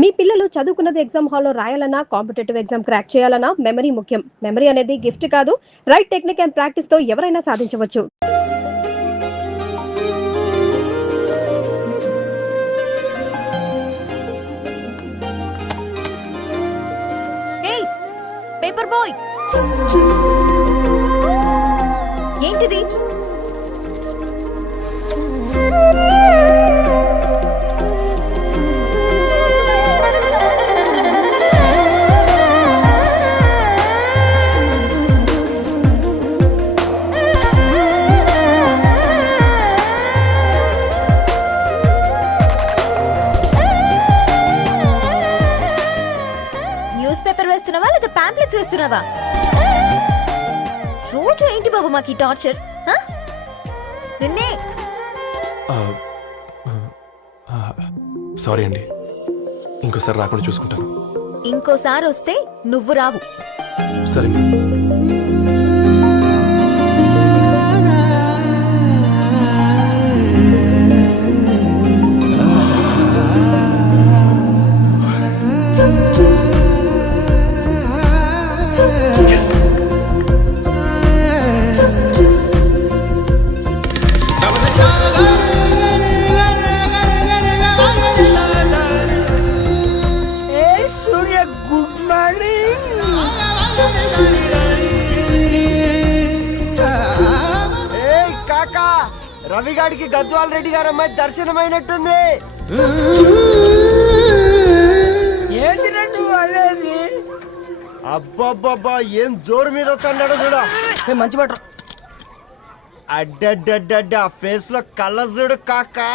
మీ పిల్లలు చదువుకున్నది ఎగ్జామ్ హాల్లో రాయాలన్నా కాంపిటేటివ్ ఎగ్జామ్ క్రాక్ చేయాలన్నా మెమరీ ముఖ్యం. మెమరీ అనేది గిఫ్ట్ కాదు, రైట్ టెక్నిక్ అండ్ ప్రాక్టీస్ తో ఎవరైనా సాధించవచ్చు. ఏయ్ పేపర్ బాయ్, ఏంటిది? న్యూస్ పేపర్ వేస్తున్నావా లేదా పాంప్లెట్స్ వేస్తున్నావా? రోజు ఏంటి బాబు మాకు ఈ టార్చర్? నిన్నే సారీ అండి, ఇంకోసారి రాకుండా చూసుకుంటాను. ఇంకోసారి వస్తే నువ్వు రావు. సరే. రవిగాడికి గద్వాల్ రెడ్డి గారు అమ్మాయి దర్శనమైనట్టుంది. అబ్బాబ్బా ఏం జోరు మీద వస్తున్నాడు చూడు. మంచి మాట. అడ్డడ్డడ్డ ఫేస్ లో కళ్ళ చూడు కాకా.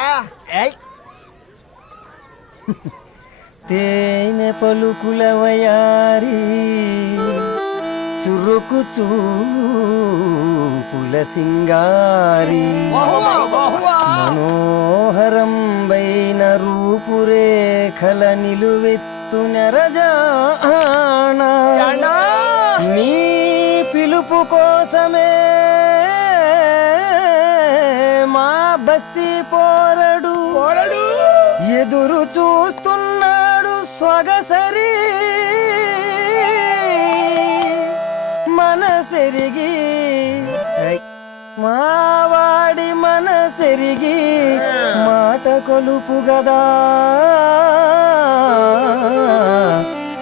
తేనె పలుకుల వయారి చురుకు చూపుల సింగారి మనోహరం వైన రూపురేఖల నిలువెత్తు నెరజానా నీ పిలుపు కోసమే మా బస్తీ పోరడు ఎదురు చూస్తున్నాడు సొగసరి మనసెరిగి మావాడి మనసెరిగి మాట కొలుపు గదా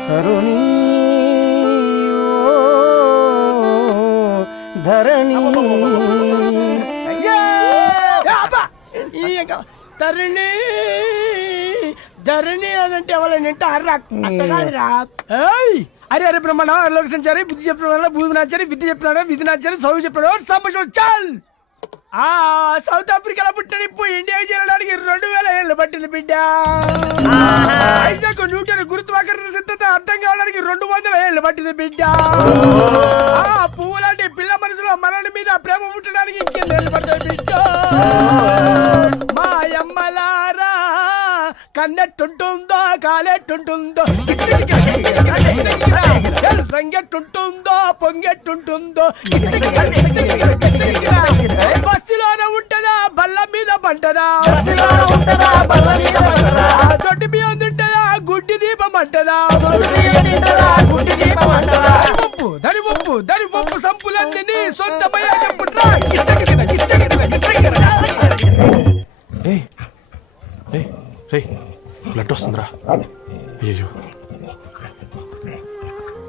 తరుణి ధరణి తరుణి ధరణి అదంటే ఎవరైనా అట్ట కాదురా. అరే అరే బ్రహ్మణ లోక సంచారి బుద్ధి చెప్పిన భూమి నాచారి విద్య చెప్పినాడు విధి నాచారి చదువు చెప్పినాడు సంభాషణ చాల్. సౌత్ ఆఫ్రికాలో పుట్టిన ఇప్పుడు ఇండియాకి చేరడానికి 2000 ఏళ్ళు పట్టింది బిడ్డ. ఐజాక్ న్యూటన్ గురుత్వాకర్షణ సిద్ధత అర్థం కావడానికి 200 ఏళ్ళు పట్టింది బిడ్డ. పువ్వు లాంటి పిల్ల మనసులో మరణి మీద ప్రేమ పుట్టడానికి ఇంకేళ్ళు పడుతుంది బిడ్డ. మా అమ్మలారా కన్నెట్టుంటుందో కాలెట్టుంటుందో రంగెట్టుంటుందో పొంగెట్టుంటుందో బస్తిలోనే ఉంటదా బల్ల మీద పంటదా దొడ్డి బియ్యం తింటదా గుడ్డి దీపం అంటదా దరి పప్పు సంపులన్నీ సొంతమయ్యా చెప్పుట్రా. బ్లడ్ వస్తుందిరా. అయ్యో,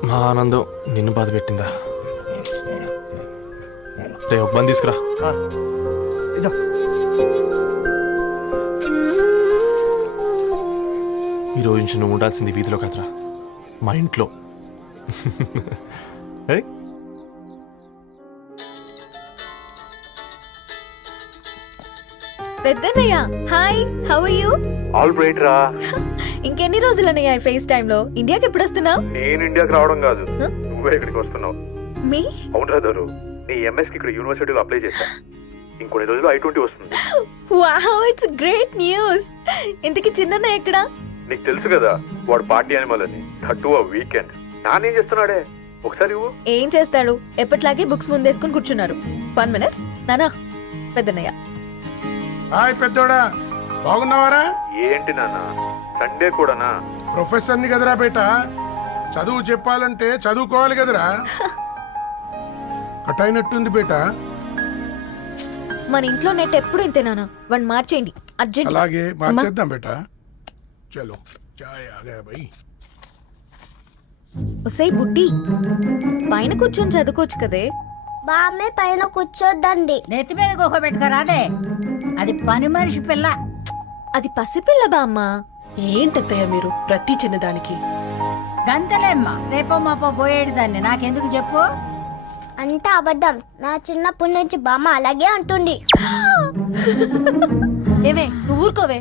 మా ఆనందం నిన్ను బాధ పెట్టిందా? రే ఒక బంద్ తీసుకురా. ఈరోజు నుంచి నువ్వు ఉండాల్సింది వీధిలో కదరా, మా ఇంట్లో. పెద్దన్నయ్య hi, how are you? All right రా. ఇంకెన్ని రోజులన్నయ్య ఫేస్ టైమ్ లో? ఇండియాకి ఎప్పుడు వస్తున్నావు? నేను ఇండియాకి రావడం కాదు, నువ్వే ఇక్కడికి వస్తున్నావు. మీ అవునరా దరు, నీ ఎంఎస్ కి ఇక్కడ యూనివర్సిటీలో అప్లై చేశా. ఇంకొన్ని రోజులు I-20 వస్తుంది. Wow, it's great news. ఇంతకి చిన్నన్నయ్య ఎక్కడ? నీకు తెలుసు కదా వాడు పార్టీ అనిమల్ అని. థర్టూ వీకెండ్ నానేం చేస్తున్నాడే, ఒకసారి ఏం చేస్తాడు, ఎప్పట్లాగే బుక్స్ ముందేసుకుని కూర్చున్నారు. 1 minute నానా. పెద్దన్నయ్య హాయ్ పెద్దోడా, బాగున్నావారా? ఏంటి నాన్న సండే కూడానా? ప్రొఫెసర్ని కదరా బేట, చదువు చెప్పాలంటే చదువుకోవాలి కదరా. కట్ అయినట్టుంది బేట. మన ఇంట్లో నెట్ ఎప్పుడు ఇంతే నాన్న, వాడిని మార్చేయండి అర్జెంట్. అలాగే మార్చేద్దాం బేట. చలో చాయ్ ఆ గయా భయ్. ఒసేయ్ బుడ్డి, పైన కూర్చొని చదువుకోవచ్చు కదే. బామ్మే పైన కూర్చోద్దండి. నెత్తి మీద గుహ పెట్టుకోరాదే, అది పని మనిషి పిల్ల. అది పసిపిల్ల బామ్మ. ఏంటత్తయ్య మీరు ప్రతి చిన్నదానికి? గంతలేమ్మా, రేపో మాపో పోయేడు దాన్ని నాకెందుకు చెప్పు. అంటే అబద్ధం. నా చిన్నప్పటి నుంచి బామ్మ అలాగే అంటుంది. ఏవే నువ్వు ఊరుకోవే.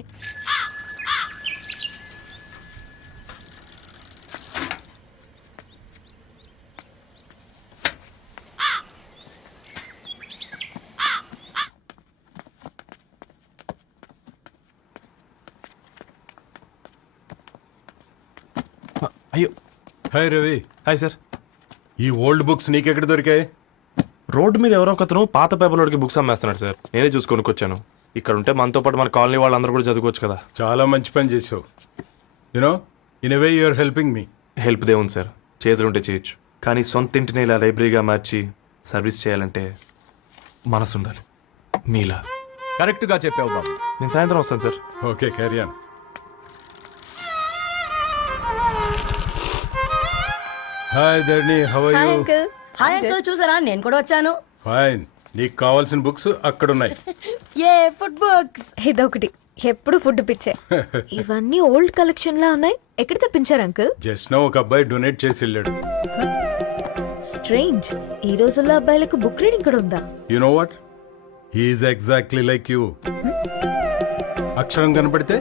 అయ్యో, హాయ్ రవి. Hi sir. ఈ ఓల్డ్ బుక్స్ నీకెక్కడ దొరికాయి? రోడ్డు మీద ఎవరో ఒకతను పాత పేపర్లోకి బుక్స్ అమ్మేస్తున్నాడు సార్. నేనే చూసుకొని వచ్చాను. ఇక్కడ ఉంటే మనతో పాటు మన కాలనీ వాళ్ళందరూ కూడా చదువుకోవచ్చు కదా. చాలా మంచి పని చేసావు. You know in a way you are helping me. Help దేవుంది సార్, చేతులుంటే చేయొచ్చు. కానీ సొంత ఇంటిని ఇలా లైబ్రరీగా మార్చి సర్వీస్ చేయాలంటే మనసు ఉండాలి. మీలా కరెక్ట్గా చెప్పావు బాబు. నేను సాయంత్రం వస్తాను sir. Okay carry on. Hi Dharni, how are hi you? Uncle. Hi uncle, చూసారా నేను కూడా వచ్చాను. ఫైన్. నీకు కావాల్సిన బుక్స్ అక్కడ ఉన్నాయి. ఏ ఫుడ్ బుక్స్? ఇదొకటి, ఎప్పుడు ఫుడ్ పిచ్చే. ఇవన్నీ ఓల్డ్ కలెక్షన్ లా ఉన్నాయి. ఎక్కడ తెప్పించారు అంకుల్? జస్ట్ నో ఒక అబ్బాయి డొనేట్ చేసి వెళ్ళాడు. స్ట్రేంజ్, ఈ రోజుల్లో అబ్బాయిలకు బుక్ రీడింగ్ కూడా ఉందా? You know what, he is exactly like you. అక్షరం కనపడితే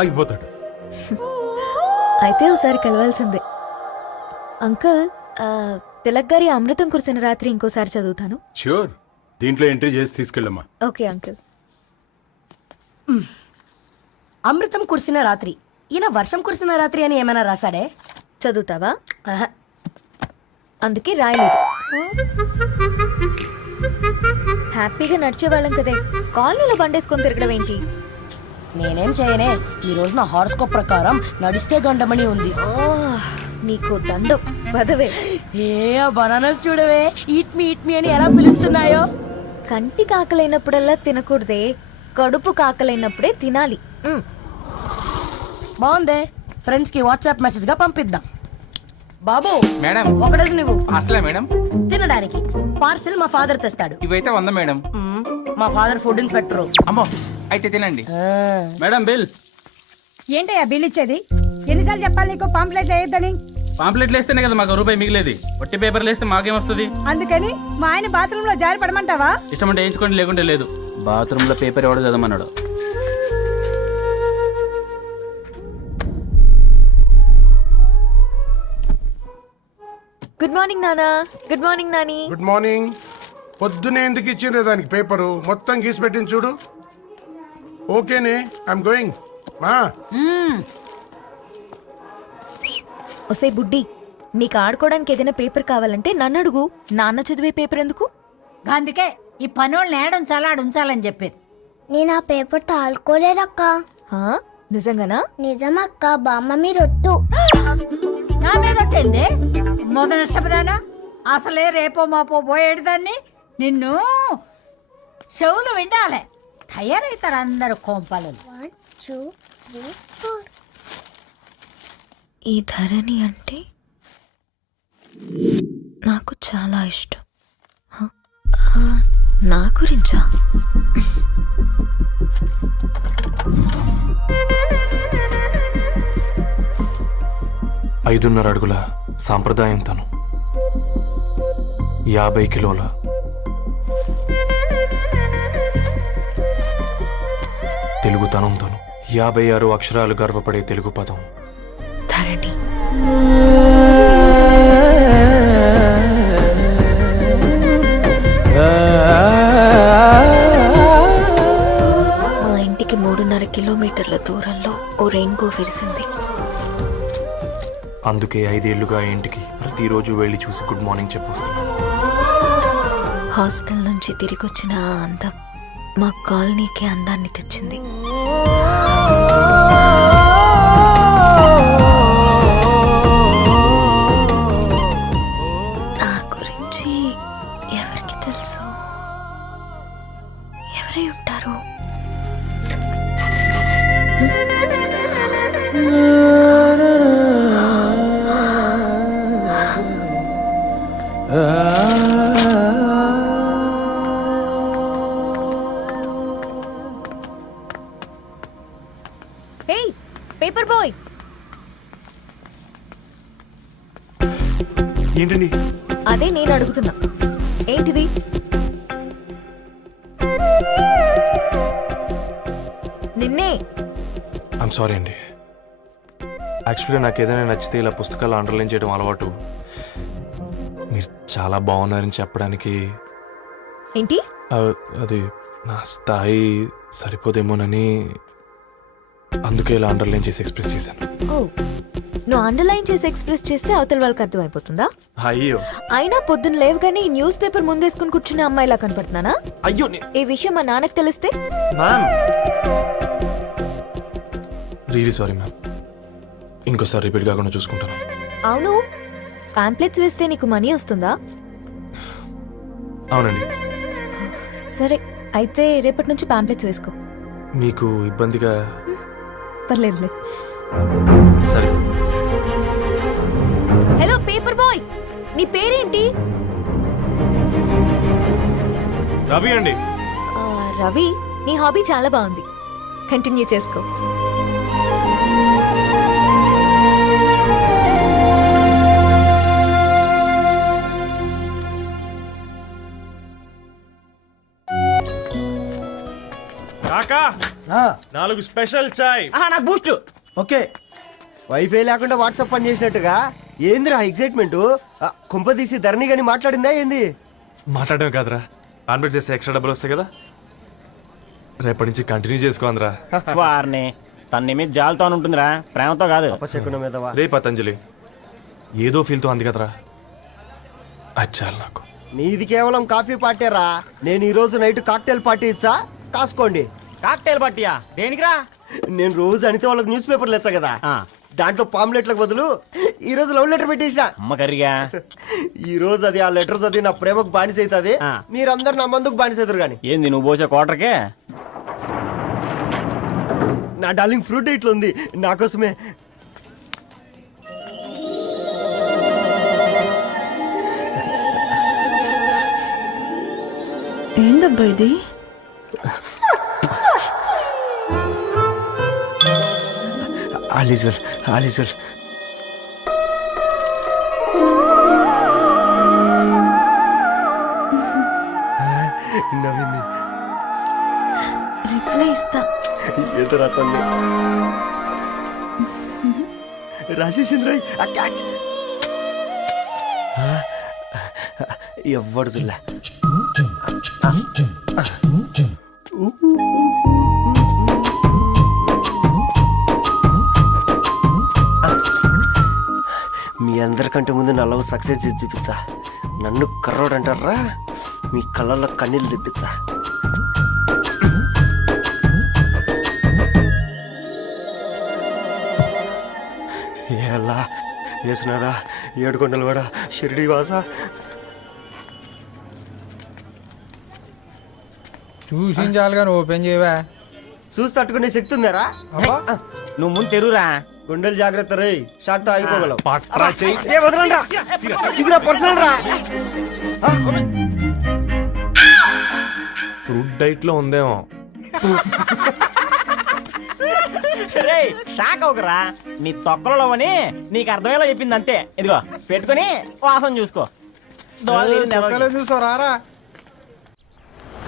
ఆగిపోతాడు. అయితే ఒకసారి కలవాల్సిందే. అంకుల్, తిలక్ గారి అమృతం కురిసిన రాత్రి ఇంకోసారి చదువుతాను. ష్యూర్, దీంట్లో ఎంట్రీ చేసి తీసుకెళ్ళమ్మా. Okay uncle. అమృతం కురిసిన రాత్రి. ఈయన వర్షం కురిసిన రాత్రి అని ఏమైనా రాశాడే? చదువుతావా? ఆహా. అందుకే రాయలేదు. హ్యాపీగా నడిచేవాళ్ళం కదే, కాలనీలో బండేసుకొని తిరగడం ఏంటి? నేనేం చేయనే, ఈ రోజు నా హారోస్కోప్ ప్రకారం నడిస్తే గండమణి ఉంది. ఓ, నీకు దండం పదవే. ఏ బనానాస్ చూడవే, ఈట్ మీ అని ఎలా పిలుస్తున్నాయో. కంటి కాకలైనప్పుడల్లా తినకూడదే, కడుపు కాకలైనప్పుడే తినాలి. బాగుందే, ఫ్రెండ్స్ కి వాట్సాప్ మెసేజ్ గా పంపిద్దాం. బాబు మేడం, ఒకడేసి నువ్వు అసలే మేడం తినడానికి పార్సిల్ మా ఫాదర్ తెస్తాడు. ఇవైతే 100 మేడం. మా ఫాదర్ ఫుడ్ ఇన్స్పెక్టర్. అమ్మో, అయితే తినండి. Madam bill. ఏంటయ్యా బిల్ ఇచ్చేది? ఎన్నిసార్లు చెప్పాలి నీకు పాంప్లెట్ వేయొద్దని? పాంప్లెట్లు వేస్తేనే కదా మాకు రూపాయి మిగిలేది. ఒట్టి పేపర్లు వేస్తే మాకేం వస్తుంది? అందుకని మా ఆయన బాత్రూమ్ లో జారి పడమంటావా? ఇష్టమంటే వేయించుకోండి, లేకుంటే లేదు. బాత్రూమ్ లో పేపర్ ఎవడో చదవమన్నాడు. గుడ్ మార్నింగ్ నానా. Good morning Nani. Good morning. పొద్దునే ఎందుకు ఇచ్చిండ్రే దానికి పేపరు? మొత్తం గీసి పెట్టింది చూడు. ఓకేనే, ఐఎమ్ గోయింగ్. మా ఒసే బుడ్డి, నీకు ఆడుకోవడానికి ఏదైనా పేపర్ కావాలంటే నన్ను అడుగు. నాన్న చదివే పేపర్ ఎందుకు? అందుకే ఈ పనోళ్ళని ఏడుంచాలా ఉంచాలని చెప్పేది. నేను ఆ పేపర్ తాలుకోలేదక్క. హా? నిజంగానా? నిజమక్క, బామ్మ మీరొట్టు. నా మీద ఒట్టేంది? మొదటి నష్టపదానా? అసలే రేపో మాపో పోయేడు దాన్ని. నిన్ను చెవులు వినాలే, తయారవుతారు అందరు కోంపాలు. 1 2 3 4. ఈ ధరణి అంటే నాకు చాలా ఇష్టం. హ? నా గురించా? ఐదున్నర అడుగుల సాంప్రదాయం తను, 50 కిలోల తెలుగుతనం తను, 56 అక్షరాలు గర్వపడే తెలుగు పదం ధరణి. మా ఇంటికి 3.5 కిలోమీటర్ల దూరంలో ఓ రెయిన్బో విరిసింది. అందుకే 5 ఏళ్లుగా ఇంటికి ప్రతిరోజు వెళ్ళి చూసి గుడ్ మార్నింగ్ చెప్పొస్తున్నాను. హాస్టల్ నుంచి తిరిగి వచ్చిన ఆ అందం మా కాలనీకి అందాన్ని తెచ్చింది. నా గురించి ఎవరికి తెలుసు? ఎవరై ఉంటారు? హే పేపర్ బాయ్, ఏంటండి? అదే నేను అడుగుతున్నా, ఏంటిది? నిన్నే. ఐమ్ సారీ అండి. యాక్చువల్గా నాకు ఏదైనా నచ్చితే ఇలా పుస్తకాలు అండర్లైన్ చేయడం అలవాటు. మీరు చాలా బాగున్నారని చెప్పడానికి ఏంటి? అది నా స్థాయి సరిపోదేమోనని అందుకే ఇలా అండర్లైన్ చేసి ఎక్స్ప్రెస్ చేశాను. ఓ, నువ్వు అండర్లైన్ చేసి ఎక్స్ప్రెస్ చేస్తే అవతల వాళ్ళకి అర్థమైపోతుందా? అయ్యో అయినా పొద్దున్న లేవగానే ఈ న్యూస్ పేపర్ ముందేసుకుని కూర్చునే అమ్మాయిలా కనపడుతున్నానా? అయ్యో ఈ విషయం మా నాన్నకి తెలిస్తే? Ma'am really sorry ma'am. ఇంకోసారి రిపీట్ కాకుండా చూసుకుంటాను. అవును, పాంప్లెట్స్ వేస్తే నీకు మనీ వస్తుందా? అవునండి. సరే, అయితే రేపటి నుంచి పాంప్లెట్స్ వేసుకో. మీకు ఇబ్బందిగా? పర్లేదులే. సరే. హలో పేపర్ బాయ్, నీ పేరేంటి? రవి అండి. రవి, నీ హాబీ చాలా బాగుంది, కంటిన్యూ చేసుకో. కాకా 4 స్పెషల్ చాయ్. నాకు బూస్ట్. ఓకే, వైఫై లేకుండా వాట్సాప్ పని చేసినట్టుగా ఏందిరా ఎక్సైట్మెంట్? కుంప తీసి ధరణి గాని మాట్లాడిందా ఏంది? మాట్లాడడం కాదురా, కాన్వర్ట్ చేస్తే ఎక్స్ట్రా డబ్బులు వస్తాయి కదా, రేపటి నుంచి కంటిన్యూ చేసుకోందిరా. వారిని తన మీద జాలతో ఉంటుందిరా, ప్రేమతో కాదు. అపశకునం మీద రే పతంజలి, ఏదో ఫీల్తో అంది కదరా, అది చాలు నాకు. నీది కేవలం కాఫీ పార్టీరా. నేను ఈ రోజు నైట్ కాక్టైల్ పార్టీ ఇచ్చా, కాసుకోండి. కాక్టైల్ పట్టియా దేనికిరా? నేను రోజు అనితే వాళ్ళకి న్యూస్ పేపర్లు ఇచ్చా కదా, దాంట్లో పాంప్లెట్లకు బదులు ఈ రోజు లవ్ లెటర్ పెట్టేసిన. అమ్మ కర్రీగా ఈ రోజు అది ఆ లెటర్ చదివి నా ప్రేమకు బానిస అవుతుంది. మీరందరు నా మందుకు బానిస అవుతారు. కానీ ఏంది నువ్వు పోసే కోటర్కే? నా డార్లింగ్ ఫ్రూట్ ఇట్లా ఉంది నా కోసమే. ఏందబ్బా ఇది? All is well, all is well. నవ్వింది. రిప్లై ఇస్తా. ఏదో రాచండి రాజేసింద్ర క్యాచ్. ఎవ్వడు జుల్లా. మీ అందరికంటే ముందు నా లవ్ సక్సెస్ చేసి చూపించా. నన్ను కర్రోడు అంటారా, మీ కళ్ళల్లో కన్నీళ్ళు తెప్పించా. ఎలా వేసినారా ఏడుకొండలు కూడా షిరిడి వాస. చూసించాలి కానీ ఓపెన్ చేయవా? చూసి తట్టుకునే శక్తి ఉందారా? నువ్వు ముందు తెరురా. గుండెలు జాగ్రత్త రే, షాక్ తో ఆగిపోగలవు. పట్రా చెయ్యి. వదలండి రా, ఇది నా పర్సనల్ రా. ఫ్రూట్ డైట్ లో ఉందేమో. రేయ్ షాక్ అవకరా, నీ తొక్కలలో అని నీకు అర్థమయ్యేలా చెప్పింది అంతే. ఇదిగో పెట్టుకుని వాసన చూసుకో. చూసారా?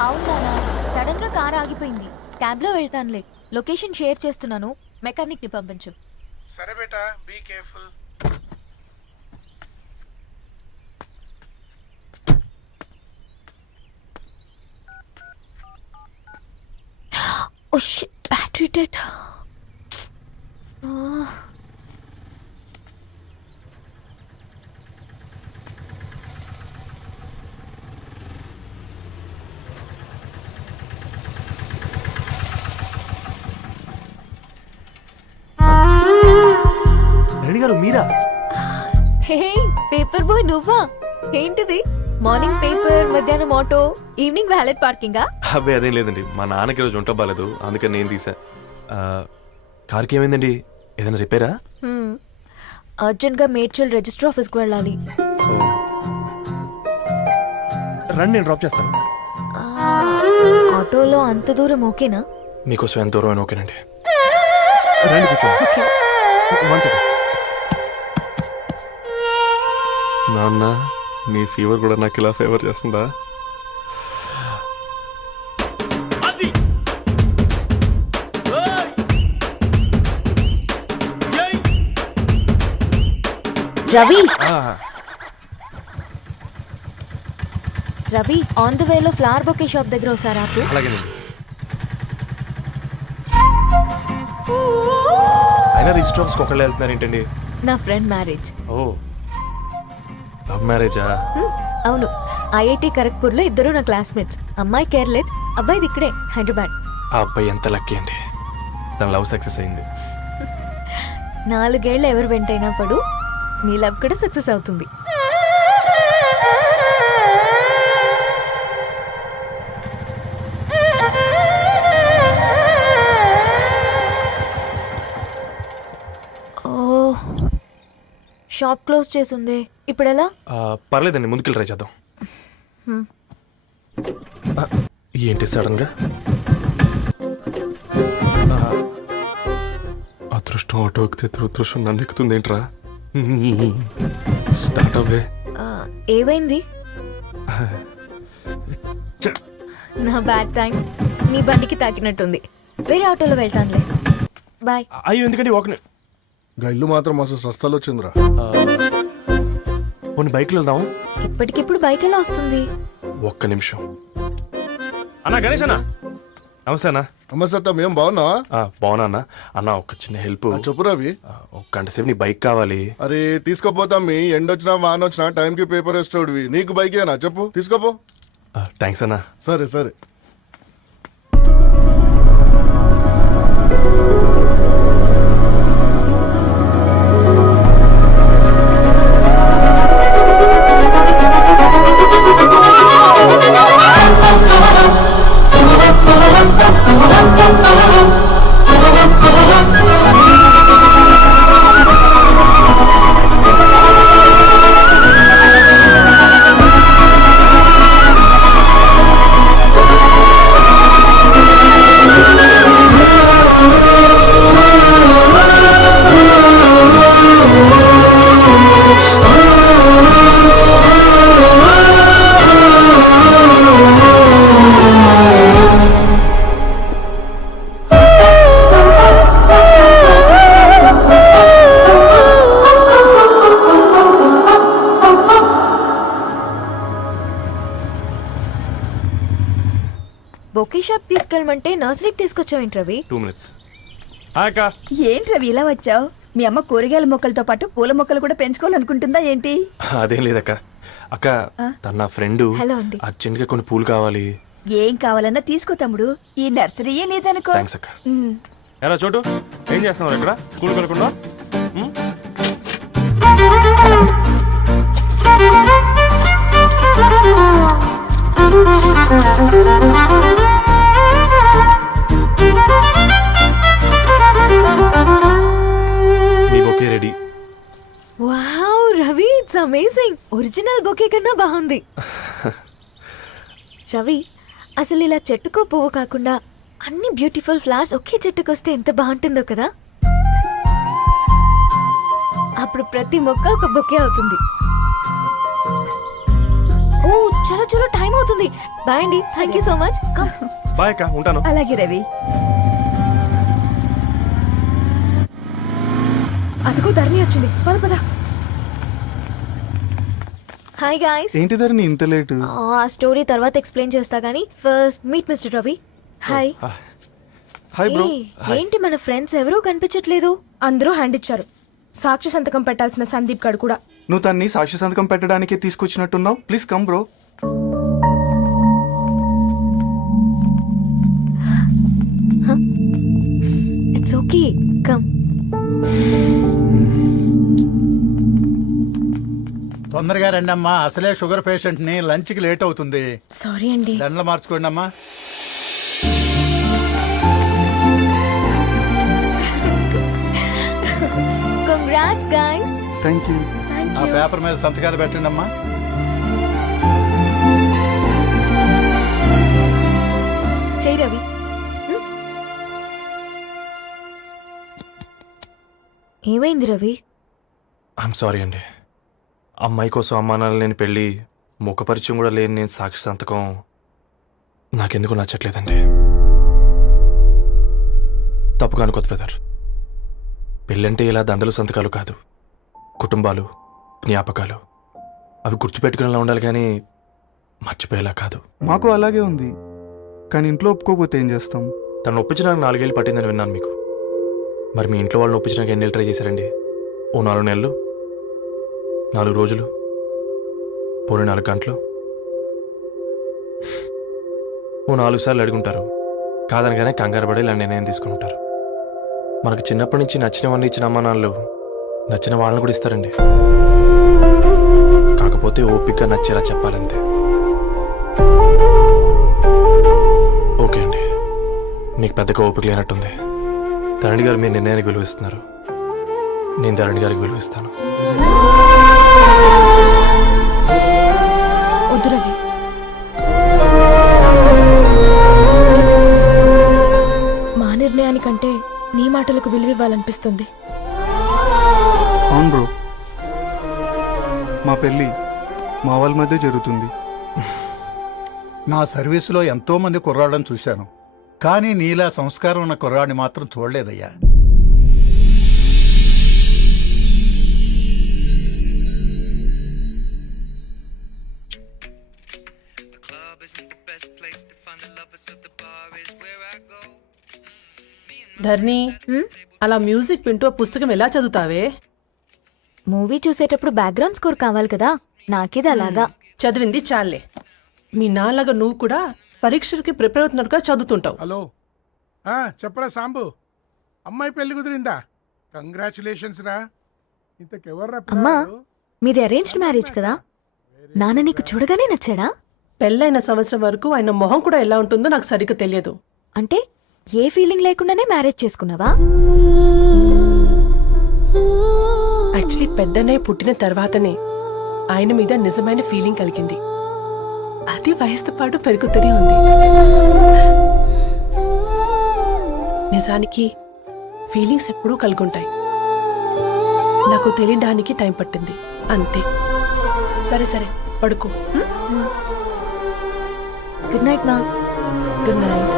అవునా, సడన్ గా కార్ ఆగిపోయింది. క్యాబ్ లో వెళ్తానులే. లొకేషన్ షేర్ చేస్తున్నాను, మెకానిక్ ని పంపించు. సరే బేటా, be careful. Oh shit, battery dead. గారు మీరా? హే పేపర్ బాయ్ నువ్వా? ఏంటిది మార్నింగ్ పేపర్, మధ్యాహ్నం ఆటో, ఈవినింగ్ వ్యాలెట్ పార్కింగా? అబ్బాయి అదేం లేదండి, మా నాన్నకి రోజు ఉంట బాగాలేదు, అందుకని నేను తీసా. కార్కి ఏమైందండి? ఏదైనా రిపేరా? అర్జెంట్ గా మేడ్చల్ రిజిస్టర్ ఆఫీస్ కు వెళ్ళాలి. రండి, నేను డ్రాప్ చేస్తాను. ఆటోలో అంత దూరం ఓకేనా? మీకోసం ఎంత దూరం అయినా ఓకేనండి. రండి కూర్చోండి. One second. నాన్న, నీ ఫీవర్ కూడా నాకు ఇలా ఫేవర్ చేస్తుందా? రవి రవి ఆన్ ద వేలో ఫ్లవర్ బొకే షాప్ దగ్గర ఒకసారి ఆపు. అలాగేనండి. అయినా రిజిస్టర్ ఆఫీస్కి ఒకళ్ళు వెళ్తున్నారు ఏంటండి? నా ఫ్రెండ్ మ్యారేజ్. ఓ, లవ్ మ్యారేజా? అవును, ఐఐటి ఖరగ్పూర్ లో ఇద్దరు నా క్లాస్మేట్స్. అమ్మాయి కేర్లెట్, అబ్బాయిది ఇక్కడే హైదరాబాద్. ఆ అబ్బాయి ఎంత లక్కీ అండి, తన లవ్ సక్సెస్ అయింది. 4 ఏళ్ళు ఎవరు వెంటైనా పడు, నీ లవ్ కూడా సక్సెస్ అవుతుంది. షాప్ క్లోజ్ చేసిందే, ఇప్పుడు ఎలా? పర్లేదండి, ముందుకెళ్ళి ట్రై చేద్దాం. ఏంటి సడన్ గా? అదృష్టం ఆటో ఎక్కితే దురదృష్టం నన్ను ఎక్కుతుంది ఏంట్రా? స్టార్ట్ అవ్వే. ఏమైంది? నా బ్యాడ్ టైం నీ బండికి తాకినట్టుంది. వేరే ఆటోలో వెళ్తానులే, బాయ్. అయ్యో ఎందుకండి ఒక ఇల్లు మాత్రం అసలు సస్తాలో వచ్చిందిరా. కొన్ని బైక్లో వెళ్దాం. ఇప్పటికిప్పుడు బైక్ ఎలా వస్తుంది? ఒక్క నిమిషం. అన్నా గణేష్ అన్నా, నమస్తే అన్నా. అమ్మసత్తం ఏం బాగున్నావా? బాగున్నా అన్న. అన్న ఒక చిన్న హెల్ప్. చెప్పు రవి. ఒక గంట సేపు నీ బైక్ కావాలి. అరే తీసుకోపోతాం, మీ ఎండొచ్చినా వానొచ్చినా టైంకి పేపర్ వేస్తాడువి. నీకు బైకేనా చెప్పు, తీసుకోపో. థ్యాంక్స్ అన్నా. సరే సరే. బొకే షాప్ తీసుకెళ్ళమంటే నర్సరీకి తీసుకొచ్చావేంటి రవి? 2 minutes. హాయ్ అక్క. ఏంటి రవి ఇలా వచ్చావు? మీ అమ్మ కూరగాయల మొక్కలతో పాటు పూల మొక్కలు కూడా పెంచుకోవాలనుకుంటుందా ఏంటి? అదేం లేదక్క. అక్క, తన నా ఫ్రెండ్ హలో అండి. అర్జెంట్ గా కొన్ని పూలు కావాలి. ఏం కావాలన్నా తీసుకో తమ్ముడు, ఈ నర్సరీయే నీదనుకో. థ్యాంక్స్ అక్క. ఎలా చోటు, ఏం చేస్తున్నావు ఇక్కడ? స్కూల్కి వెళ్ళకుండా? మీ bouquet ready. Wow Ravi, it's amazing. Original bouquet కన్నా బాగుంది. రవి, అసలు ఇలా చెట్టుకో పువ్వు కాకుండా అన్ని బ్యూటిఫుల్ ఫ్లవర్స్ ఒకే చెట్టుకు వస్తే ఎంత బాగుంటుందో కదా. అప్పుడు ప్రతి మొక్క ఒక బొకే అవుతుంది. ఓ చలో చలో, టైం అవుతుంది. బాయ్ అండి, thank you so much. Bye అక్క, ఉంటాను. అలాగే రవి. అదిగో ధరణి వచ్చింది, పద పద. Hi guys. ఏంటి ధరణి ఇంత లేట్? ఆ స్టోరీ తర్వాత ఎక్స్ప్లెయిన్ చేస్తా గానీ first meet mister Ravi. Hi. Hi bro. ఏంటి మన ఫ్రెండ్స్ ఎవరూ కనిపించట్లేదు? అందరూ హ్యాండ్ ఇచ్చారు. సాక్షి సంతకం పెట్టాల్సిన సందీప్ గడు కూడా. నువ్వు తన్ని సాక్షి సంతకం పెట్టడానికి తీసుకొచ్చినట్టున్నావు. Please come bro. It's okay, come. తొందరగా రండి అమ్మా, అసలే షుగర్ పేషెంట్ ని, లంచ్ కి లేట్ అవుతుంది. సారీ అండి. దండలు మార్చుకోండి అమ్మా. Congrats guys. Thank you. ఆ పేపర్ మీద సంతకాలు పెట్టండి అమ్మా. చెయ్యి రవి. ఏమైంది రవి? ఐఎమ్ సారీ అండి. అమ్మాయి కోసం అమ్మానాలు లేని పెళ్ళి, ముఖపరిచయం కూడా లేని నేను సాక్షి సంతకం నాకెందుకు నచ్చట్లేదండి. తప్పుగా అనుకోదు బ్రదర్. పెళ్ళంటే ఇలా దండలు సంతకాలు కాదు, కుటుంబాలు, జ్ఞాపకాలు. అవి గుర్తుపెట్టుకునేలా ఉండాలి కానీ మర్చిపోయేలా కాదు. మాకు అలాగే ఉంది, కానీ ఇంట్లో ఒప్పుకోకపోతే ఏం చేస్తాం? తను ఒప్పించడానికి 4 ఏళ్ళు పట్టిందని విన్నాను మీకు. మరి మీ ఇంట్లో వాళ్ళని ఒప్పించడానికి ఎన్ని ఏళ్ళు ట్రై చేశారండి? ఓ 4 నెలలు, 4 రోజులు, పోనీ 4 గంటలు, ఓ 4 సార్లు అడుగుంటారు. కాదనగానే కంగారు పడి ఇలా నిర్ణయం తీసుకుని ఉంటారు. మనకు చిన్నప్పటి నుంచి నచ్చినవన్నీ ఇచ్చిన అమ్మా నాన్నలు నచ్చిన వాళ్ళని కూడా ఇస్తారండి. కాకపోతే ఓపిక నచ్చేలా చెప్పాలంతే. ఓకే అండి, మీకు పెద్దగా ఓపిక లేనట్టుంది. ధరణి గారు మీ నిర్ణయానికి విలువిస్తున్నారు, నేను ధరణి గారికి విలువిస్తాను. వద్దు రవి. మా నిర్ణయానికంటే నీ మాటలకు విలువివ్వాలనిపిస్తుంది. అవును బ్రో, మా పెళ్ళి మా వాళ్ళ మధ్య జరుగుతుంది. నా సర్వీసులో ఎంతో మంది కుర్రాళ్ళని చూశాను, కానీ నీలా సంస్కారం ఉన్న కుర్రాడిని మాత్రం చూడలేదయ్యా. ధర్ని, అలా మ్యూజిక్ వింటూ పుస్తకం ఎలా చదువుతావే? మూవీ చూసేటప్పుడు బ్యాక్గ్రౌండ్ స్కోర్ కావాలి కదా, నాకేది అలాగా. చదివింది చాలే. మీ నాన్నగా నువ్వు కూడా పరీక్షలకి ప్రిపేర్ అవుతున్నట్టుగా చదువుతుంటావు. హలో, చెప్పరా సాంబు, అమ్మాయి పెళ్లి కుదిరిందా? కంగ్రాచులేషన్స్ రా. ఇంతకెవర్రా? అమ్మా, మీది అరేంజ్డ్ మ్యారేజ్ కదా, నాన్న నీకు చూడగానే నచ్చాడా? పెళ్ళైన సంవత్సరం వరకు ఆయన మొహం కూడా ఎలా ఉంటుందో నాకు సరిగ్గా తెలియదు. అంటే ఏ ఫీలింగ్ లేకుండానే మ్యారేజ్ చేసుకున్నావా? యాక్చువల్లీ పెద్దన్నయ్య పుట్టిన తర్వాతనే ఆయన మీద నిజమైన ఫీలింగ్ కలిగింది. అది వయసుతో పాటు పెరుగుతూనే ఉంది. నిజానికి ఫీలింగ్స్ ఎప్పుడూ కలుగుంటాయి, నాకు తెలియడానికి టైం పట్టింది అంతే. సరే సరే, పడుకో. గుడ్ నైట్ మా. Good night.